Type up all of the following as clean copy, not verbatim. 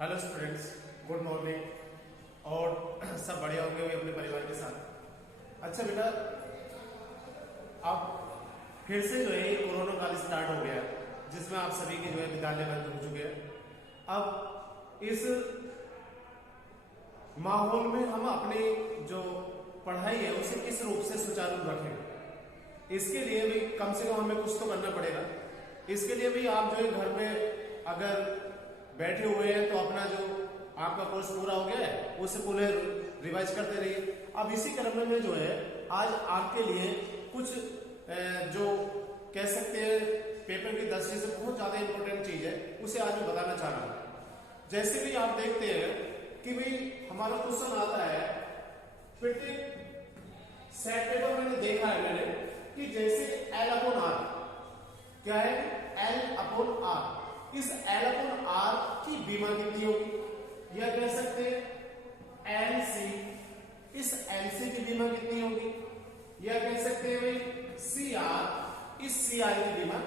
Hello students, good morning. और सब बढ़िया होंगे भी अपने परिवार के साथ। अच्छा बेटा, अब फिर से जो है कोरोना काल स्टार्ट हो गया, जिसमें आप सभी के जो है विद्यालय बंद हो चुके हैं। अब इस माहौल में हम अपनी जो पढ़ाई है उसे किस रूप से सुचारू रखें, इसके लिए भी कम से कम हमें कुछ तो करना पड़ेगा। इसके लिए भी आप जो है घर पे अगर बैठे हुए हैं तो अपना जो आपका कोर्स पूरा हो गया है उसे पूरे रिवाइज करते रहिए। अब इसी क्रम में जो है आज आपके लिए कुछ जो कह सकते हैं पेपर की दृष्टि से बहुत ज्यादा इंपॉर्टेंट चीज है उसे आज मैं बताना चाह रहा हूं। जैसे भी आप देखते हैं कि भाई हमारा क्वेश्चन आता है प्रत्येक सेट पेपर मैंने देखा है मैंने कि जैसे L अपॉन R क्या है, L अपॉन R, इस L अपॉन R की बीमा कितनी होगी, या कह सकते हैं LC, इस LC की बीमा कितनी होगी, या कह सकते हैं भाई CR, इस CR की बीमा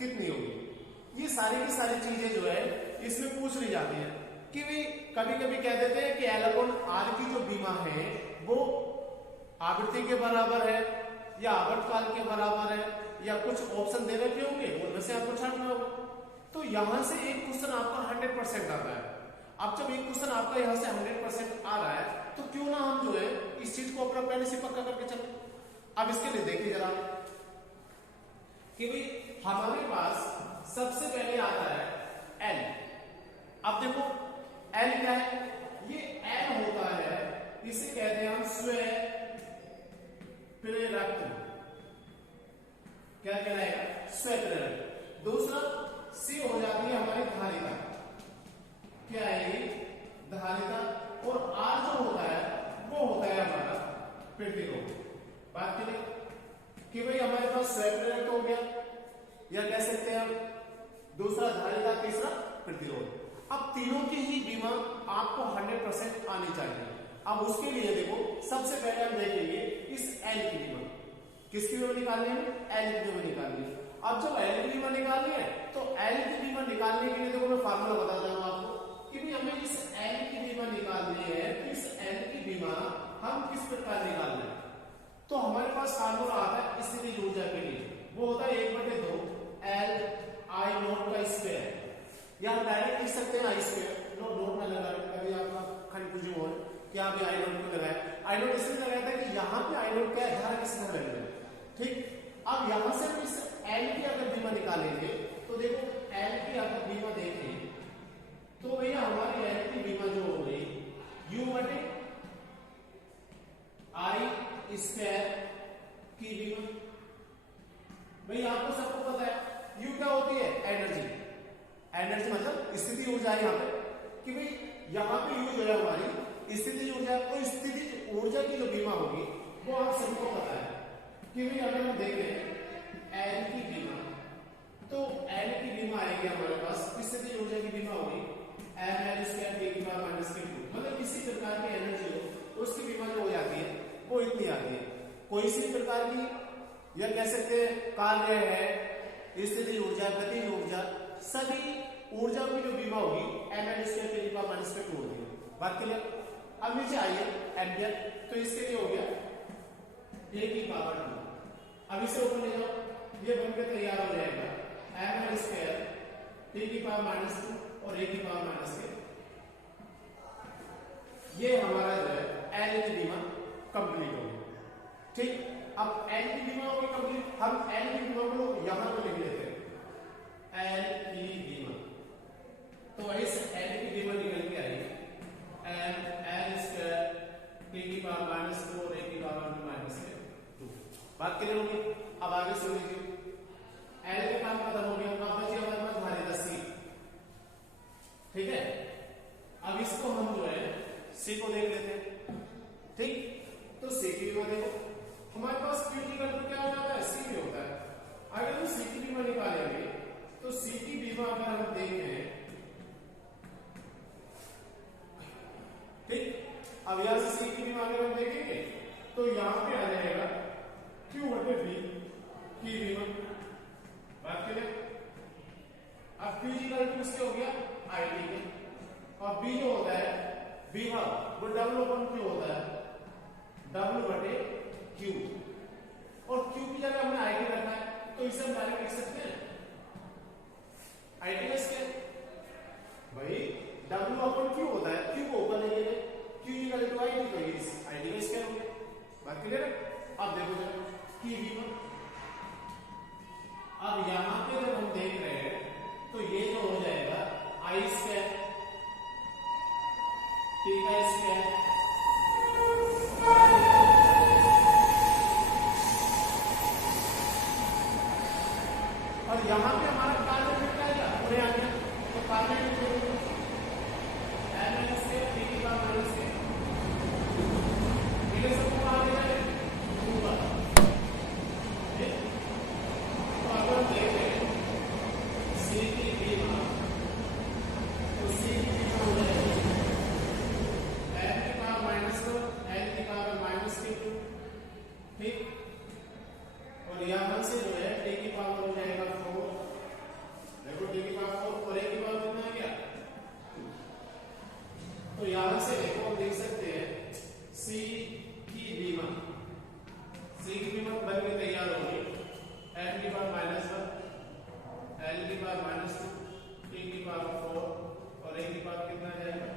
कितनी होगी। ये सारी की सारी चीजें जो है इसमें पूछ ली जाती है कि भाई कभी कभी कह देते हैं कि L अपॉन R की जो बीमा है वो आवृत्ति के बराबर है या आवर्तकाल के बराबर है, या कुछ ऑप्शन दे रखे होंगे उनमें से आपको छांटना होगा। तो यहां से एक क्वेश्चन आपका 100% आता है। अब जब एक क्वेश्चन आपका यहां से 100% आ रहा है तो क्यों ना हम जो है इस चीज को अपना पहले से पक्का करके चले। अब इसके लिए देखिए जरा कि भाई हमारे पास सबसे पहले आता है L। अब देखो L क्या है, ये L होता है, इसे कहते हैं हम स्वयं प्रेरक। क्या कहलाएगा, स्वयं प्रेरक। दूसरा C हो जाती है हमारी धारिता, क्या है ये धारिता। और R जो होता है वो होता है हमारा प्रतिरोध। बात करें कि भाई हमारे पास स्वयं प्रेरक हो गया, या कह सकते हैं हम दूसरा धारिता, तीसरा प्रतिरोध। अब तीनों की ही बीमा आपको 100% आनी चाहिए। अब उसके लिए देखो सबसे पहले हम देखेंगे इस L की बीमा, किसकी बीमा निकालनी है, L की बीमा निकालनी है। अब जब L की बीमा निकालनी है तो L की बीमा निकालने के लिए देखो मैं फार्मूला बताता हूं आपको कि भाई हमें इस L की बीमा निकालनी है। इस L की बीमा हम किस प्रकार निकाल रहे हैं, तो हमारे पास फार्मूला आता है स्थितिज ऊर्जा के लिए, वो होता है 1/2 L I नॉट का स्क्वायर, या डायरेक्ट लिख सकते हैं I स्क्वायर। नोट में लगा कभी आपका कंफ्यूजन हो कि आप I नोट को लगाया, I नोट इसलिए लगाया था कि यहाँ पे I नोट क्या है, धारा किस तरह लगेगा। ठीक, अब यहां से हम इस L की अगर बीमा निकालेंगे तो देखो L की अगर बीमा देखें तो भैया हमारी L की बीमा जो हो गई U/I स्क्वायर की बीमा। भाई आपको सबको पता है U क्या होती है, एनर्जी। एनर्जी मतलब स्थिति ऊर्जा है यहाँ पे, कि भाई यहाँ पे U जो है हमारी स्थिति ऊर्जा। और स्थिति ऊर्जा की जो बीमा होगी वो आप सबको पता है कि भाई अगर हम देखें L की बीमा, तो L की बीमा आएगी हमारे पास, स्थिति ऊर्जा की बीमा होगी mL स्क्वायर K की पावर -2। मतलब किसी प्रकार की एनर्जी हो उसकी बीमा जो हो जाती है वो इतनी आती है। कोई सी प्रकार की, या कह सकते हैं कार्य है, स्थिति ऊर्जा, गतिज ऊर्जा, सभी ऊर्जा की जो बीमा होगी mL स्क्वायर K की पावर -2 होगी। बात क्लियर। अब नीचे आइए एम्पियर, तो इसके लिए हो गया A की पावर 2। अब इसे ऊपर ले जाओ, ये बनकर तैयार हो जाएगा mL स्क्वायर T की पावर -2 और A की पावर -1। ये हमारा जो है L की बीमा कंप्लीट हो गई। ठीक, अब L की बीमा हो गई कंप्लीट। हम L की बीमा को यहां पर लिख लेते हैं L की बीमा। तो इस L की बीमा निकल के आई mL स्क्वायर T की पावर -2 और A की पावर -2। बात क्लियर होगी। अब आगे सुन लीजिए, L का काम खत्म हो गया, अब बची हमारे पास धारिता C। ठीक है, अब इसको हम जो है C को देख लेते हैं। ठीक, तो C की बीमा देखो हमारे पास Q की वैल्यू क्या हो जाता है, C में होता है। अगर हम C की बीमा निकालेंगे तो C की बीमा अगर हम देखें, ठीक, अब यहां से C की बीमा अगर हम देखेंगे तो यहां पे आ जाएगा Q/V की बीमा। बात करें अब Q किसके हो गया, IT के, और बी जो होता है बीमा वो डब्ल्यू अपन क्यू होता है, डब्ल्यू बटे क्यू, और क्यू की जगह हमने आई टी रखा है तो इसे हम डायरेक्ट लिख सकते हैं आई टी स्क्वायर। भाई डब्ल्यू अपन क्यू होता है, क्यू को ऊपर लेके गए, Q equal to I T, तो ये आई टी स्क्वायर हो गया। बात क्लियर है? अब देखो जरा की बीमा, अब यहां पे जब हम देख रहे हैं तो ये जो हो जाएगा आई स्क्वायर टी का स्क्वायर, और यहां पे हमारा कार्य मिल जाएगा पूरे आ गया, तो कार्य एम एन स्क्वायर टी की पावर माइनस स्क्वायर ये सब को आ जाएगा ऊपर। तो अगर देख रहे हैं सी की बीमा, तो सी की बीमा हो जाएगी एम की पावर माइनस को एन की पावर माइनस के टू, ठीक, और यहां से जो है टी की पावर हो जाएगा 4, देखो टी की पावर 4 और ए की पावर कितना है क्या 2। तो यहां से देखो हम देख सकते हैं सी की बीमा, सी की बीमा बन के तैयार हो गई, एन की पावर माइनस 1, एल की पावर माइनस 2, टी की पावर 4 और ए की पावर कितना जाएगा।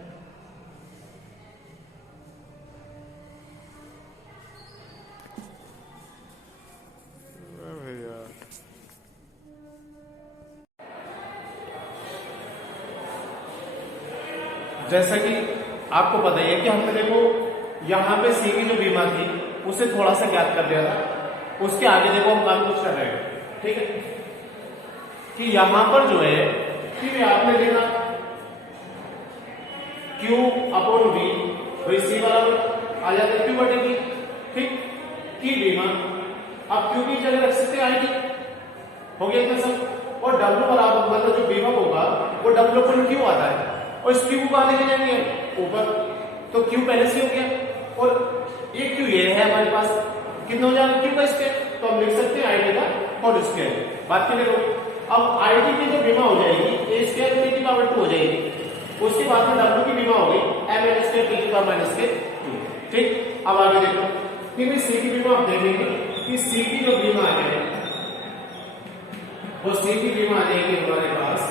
जैसा कि आपको पता ही है कि हमने देखो यहां पे सी की जो बीमा थी उसे थोड़ा सा ज्ञात कर दिया था, उसके आगे देखो हम काम कुछ कर रहे हैं, ठीक है, कि यहां पर जो है कि आपने देखा Q अपॉन V, वही सी बराबर आ जाता है Q बटे की, ठीक, की बीमा, अब Q की जगह रख सकते हैं आई टी, हो गया इतना सब, और W बराबर मतलब जो बीमा होगा वो W अपॉन Q आता है, और इस Q को आगे ले जाएंगे ऊपर, तो Q पहले से हो गया, और एक Q ये है हमारे पास, कितना हो जाएगा Q का स्क्वायर, तो हम लिख सकते हैं आई टी का होल स्क्वायर। बात क्लियर हो? अब आई टी की जो बीमा हो जाएगी ए स्क्वायर टी की पावर 2 हो जाएगी, उसके बाद में W की बीमा हो गई एम एन स्क्वायर टी की पावर माइनस के 2, ठीक। अब आगे देखो कि भाई सी की बीमा आप देखेंगे कि सी की जो बीमा है वो सी की बीमा आ जाएगी हमारे पास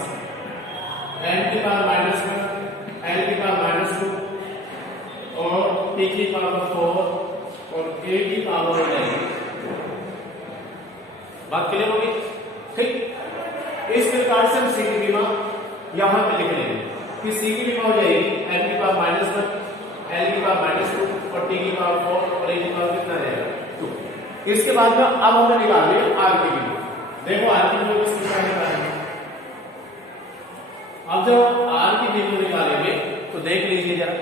एन की पावर माइनस 1, एल की पावर माइनस 2 और टी की पावर 4 और ए की पावर हो जाएगी। बात क्लियर होगी, ठीक। इस प्रकार से हम सी की बीमा यहां पे लिख लेंगे कि सी की बीमा हो जाएगी एन की पावर माइनस 1, एल की पावर माइनस 2 और टी की पावर 4 और ए की पावर कितना रहेगा 2। इसके बाद में अब हमें निकालनी है आर की बीमा। देखो आर की बीमा किस प्रकार निकालेंगे, अब जब आर की बीमा निकालेंगे तो देख लीजिए जरा,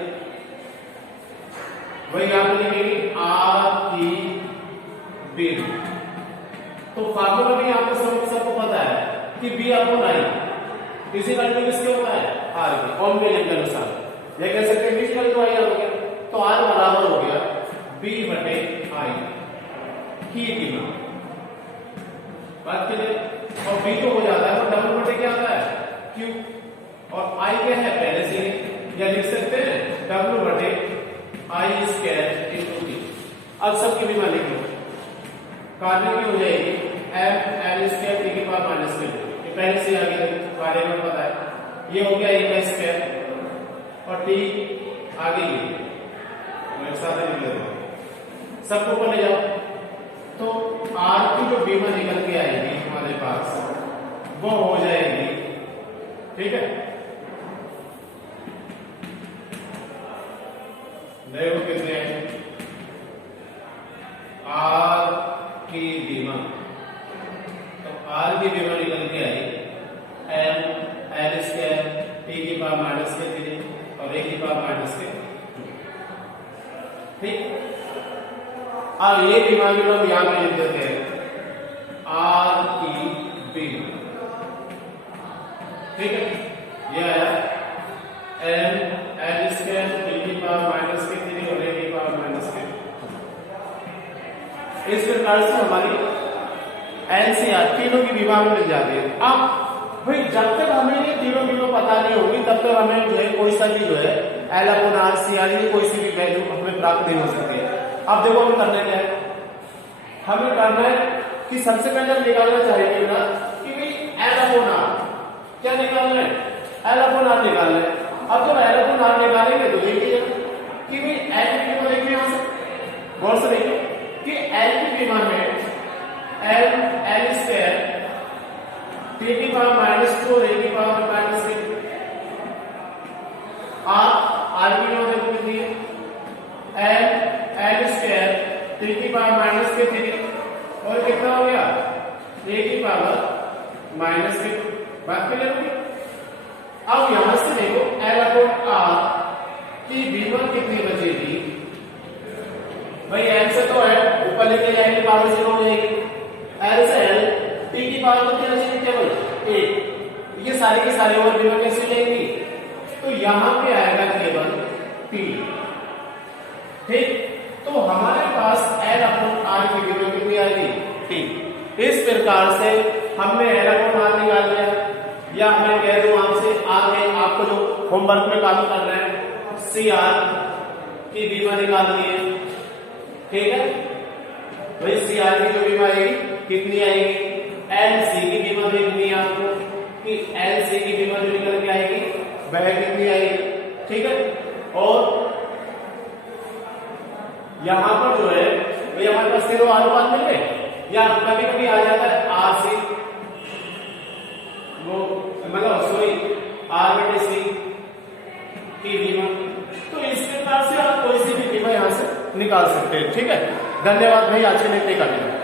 वही यहां पर लिखेंगे आर की बीमा, तो फार्मूला भी यहां पर सबको पता है कि बी अपॉन आई इसी वैल्यू किसके होता है आर के, ओम के नियम के अनुसार ये कह सकते हैं बी इक्वल टू आई हो गया, तो आर बराबर हो गया बी बटे आई की बीमा। बात के लिए और बी तो हो जाता है तो डबल बटे क्या आता है क्यू, और आई क्या है पहले से ही, या लिख सकते हैं डब्ल्यू बटे आई स्क्वायर इनटू टी। अब सबकी बीमा लिख लो, कार्य की हो जाएगी एम एल स्क्वायर टी की पावर माइनस के, ये पहले से आगे कार्य में पता है, ये हो गया ए का स्क्वायर और टी आगे ये मैं साथ लिख लेता हूं, सबको ऊपर ले जाओ, तो आर की जो बीमा निकल के आएगी हमारे पास वो हो जाएगी, ठीक है, देखो कितने आर की बीमा, तो आर की बीमा निकल के I am L square T की पावर माइनस के 3 और ए की पावर माइनस के 2, ठीक। अब ये बीमा भी हम यहां पे लिख देते हैं आर की बीमा, ठीक है, ये आया एम एल स्क्वायर टी की पावर माइनस के 3 और ए की पावर माइनस के 2। इस प्रकार से हमारी एनसीआर तीनों की बीमा में मिल जाती है। अब भाई जब तक हमें ये तीनों तीनों पता नहीं होगी तब तक हमें जो है कोई सा भी जो है L upon R C R की कोई सी भी वैल्यू हमें प्राप्त नहीं हो सकती है। अब देखो हम करना क्या है, हमें करना है कि सबसे पहले हम निकालना चाहेंगे ना कि भाई एल अपॉन आर क्या निकालना है, एल अपॉन आर निकालना है। अब जब एल अपॉन आर निकालेंगे तो देखिए कि भाई एल की कीमत देखिए यहां से गौर से देखिए कि एल की कीमत है एल स्क्वायर टी की पावर -4 ए की पावर -6 आर की कीमत देखो कितनी है एल स्क्वायर टी की पावर -3 और कितना हो गया ए की पावर -6। बात क्लियर होगी। अब यहां से देखो एल अपॉन आर की v1 कितनी बचेगी, भाई एल से तो है ऊपर लेके एल की पावर 0 हो जाएगी, एल से एल टी की पावर कितनी बचेगी केवल 1, ये सारी के सारे ओवर v1 कैसे लेंगी, तो यहां पे आएगा केवल t। ठीक, तो हमारे पास एल अपॉन आर की वैल्यू कितनी आएगी t। इस प्रकार से हमने एल अपॉन आर निकाल लिया, या मैं कह दूं आपसे आगे आपको जो होमवर्क में काम करना है सी आर की बीमा निकाल दी है। ठीक है भाई, सी आर की जो बीमा आएगी कितनी आएगी, एल सी की बीमा देखनी है आपको कि एल सी की बीमा जो निकल के आएगी वह कितनी आएगी। ठीक है, और यहां पर जो है भाई हमारे पास सिर्फ अनुपात मिल गए, या कभी कभी आ जाता है आर सी, वो मतलब सॉरी आर/सी की बीमा। तो इस प्रकार से आप कोई सी भी बीमा यहां से निकाल सकते हैं। ठीक है, धन्यवाद भाई, आज के लिए इतना ही काफी है।